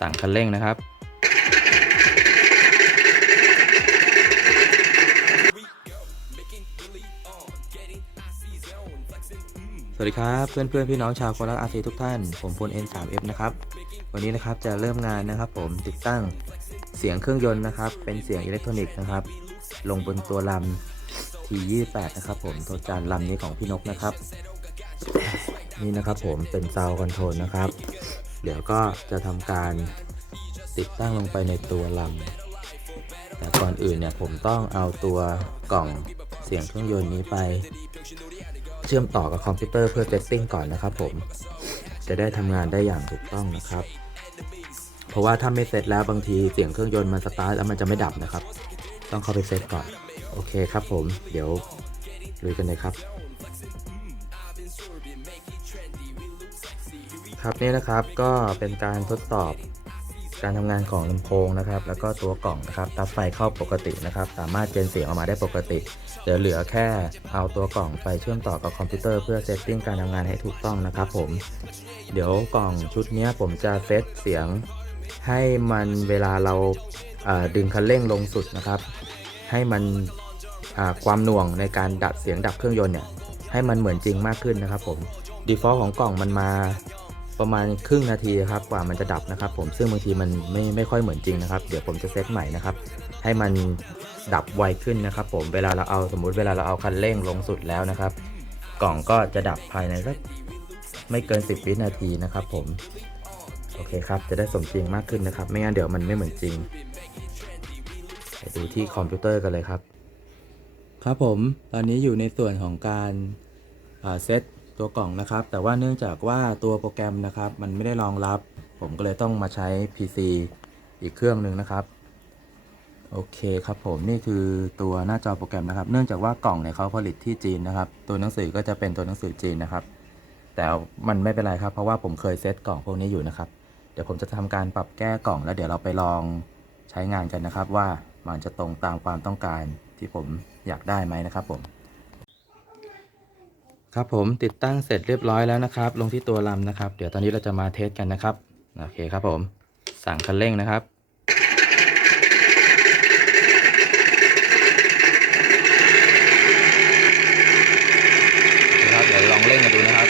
สั่งคันเร่งนะครับ สวัสดีครับ เพื่อนเพื่อนๆพี่น้องชาวโคราชอาซีทุกท่าน ผมพล N3F นะครับ วันนี้นะครับจะเริ่มงานนะครับผมติดตั้งเสียงเครื่องยนต์นะครับ เป็นเสียงอิเล็กทรอนิกส์นะครับ ลงบนตัวลำ T28 นะครับผมตัวจานลำนี้ของพี่นกนะครับ นี่นะครับผมเป็นซาวคอนโทรลนะครับ เดี๋ยวก็จะทำการติดตั้งลงไปในตัวลำแต่ก่อนอื่นเนี่ยผมต้องเอาตัวกล่องเสียงเครื่องยนต์นี้ไป เชื่อมต่อกับคอมพิวเตอร์เพื่อเซตติ้งก่อนนะครับผมจะได้ทำงานได้อย่างถูกต้องนะครับ เพราะว่าถ้าไม่เสร็จแล้วบางทีเสียงเครื่องยนต์มันสตาร์ทแล้วมันจะไม่ดับนะครับ ต้องเข้าไปเซตก่อน โอเคครับผม เดี๋ยวลุยกันเลยครับ ครับนี่นะครับก็เป็นการทดสอบการทำงานของลำโพงนะครับ แล้วก็ตัวกล่องนะครับรับไฟเข้าปกตินะครับ สามารถเจนเสียงออกมาได้ปกติเดี๋ยวเหลือแค่เอาตัวกล่องไปเชื่อมต่อกับคอมพิวเตอร์เพื่อเซตติ้งการทำงานให้ถูกต้องนะครับผม เดี๋ยวกล่องชุดนี้ผมจะเซตเสียงให้มันเวลาเราดึงคันเร่งลงสุดนะครับ ให้มันความหน่วงในการดับเสียงดับเครื่องยนต์เนี่ยให้มันเหมือนจริงมากขึ้นนะครับผม default ของกล่องมันมา ประมาณครึ่งนาทีครับกว่ามันจะดับนะครับ ผมซึ่งบางทีมันไม่ไม่ค่อยเหมือนจริงนะครับ เดี๋ยวผมจะเซตใหม่นะครับ ให้มันดับไวขึ้นนะครับ ผมเวลาเราเอาสมมุติเวลาเราเอาคันเร่งลงสุดแล้วนะครับ กล่องก็จะดับภายในสักไม่เกิน 10 วินาทีนะครับ ผมโอเคครับ จะได้สมจริงมากขึ้นนะครับ ไม่งั้นเดี๋ยวมันไม่เหมือนจริงไปดูที่คอมพิวเตอร์กันเลยครับ ครับผมตอนนี้อยู่ในส่วนของการเซต ตัวกล่องนะครับ แต่ว่าเนื่องจากว่าตัวโปรแกรมนะครับ มันไม่ได้รองรับ ผมก็เลยต้องมาใช้ PC อีกเครื่องหนึ่งนะครับ โอเคครับผมนี่คือตัวหน้าจอโปรแกรมนะครับ เนื่องจากว่ากล่องเนี่ยเขาผลิตที่จีนนะครับ ตัวหนังสือก็จะเป็นตัวหนังสือจีนนะครับ แต่มันไม่เป็นไรครับ เพราะว่าผมเคยเซตกล่องพวกนี้อยู่นะครับ เดี๋ยวผมจะทำการปรับแก้กล่องแล้วเดี๋ยวเราไปลองใช้งานกันนะครับ ว่ามันจะตรงตามความต้องการที่ผมอยากได้ไหมนะครับผม ครับผมติดตั้งเสร็จเรียบร้อยแล้วนะครับ ลงที่ตัวลำนะครับ เดี๋ยวตอนนี้เราจะมาเทสกันนะครับ โอเคครับผม สั่งคันเร่งนะครับนะครับเดี๋ยวลองเล่นกันดูนะครับ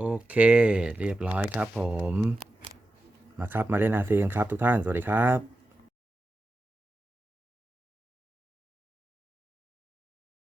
โอเค เรียบร้อยครับผม มาครับมาเล่นอาซีกันครับทุกท่าน สวัสดีครับ